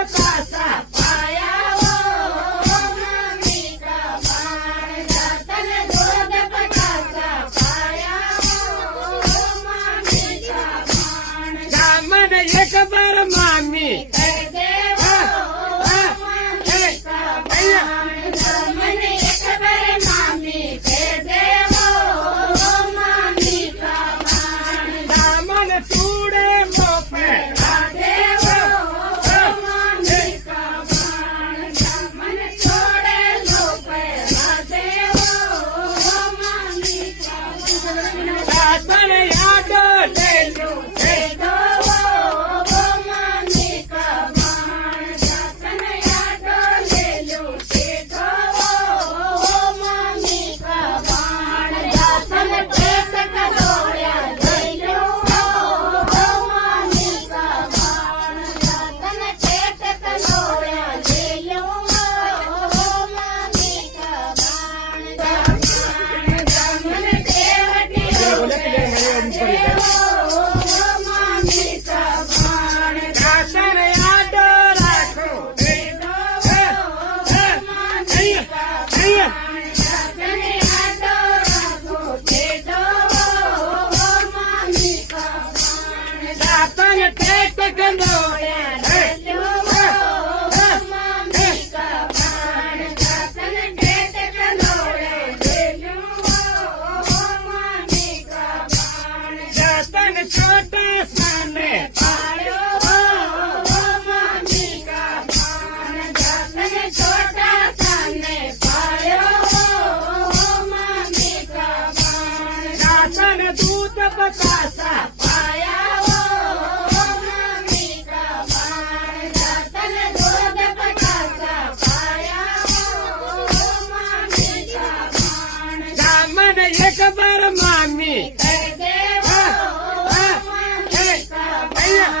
बतासा पाया वो मामी का बाण जातन दूध बतासा पाया वो मामी का बाण दामन एक बार मामी कर दे वो मामी का बाण दामन एक बार मामी कर दे वो मामी का बाण दामन तूड़े मोपे राधे वो मामी का बाण दामन छोड़े लोपे राधे वो मामी का बाण दातन यादो ले लो दे दो वो मामी का बाण दातन यादो ले लो दे दो वो मामी का बाण दातन पेट का दौड़या ले लो वो मामी का बाण दातन पेट का दौड़या ले लो वो मामी का बाण दामन देवटी मामी का बाण दातन यादो राखो दे दो मामी का बाण दातन यादो राखो दे दो मामी का बाण दातन पेट कंदोया ले लो मामी का बाण दातन पेट कंदोया ले लो मामी का बाण दातन छोटा साने पायो मामी का बाण दातन छोटा साने पायो मामी का बाण दातन दूध बतासा पाया मामी का बाण दातन दूध बतासा पाया मामी का बाण दामन एक बार मामी कर दे वो मामी का बाण